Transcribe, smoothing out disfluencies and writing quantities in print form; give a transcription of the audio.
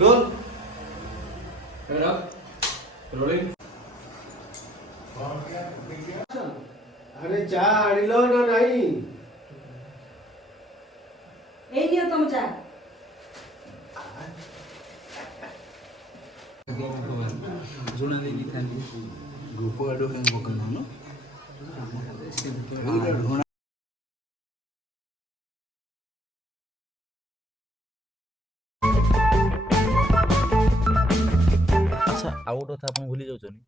Role rolling. अरे चा आनिलो ना नहीं এই নিও তুমি চা। जुना देखी खाली ग्रुप आडो के बकन हो ना अच्छा आउट था अपन भूली जाउछनी।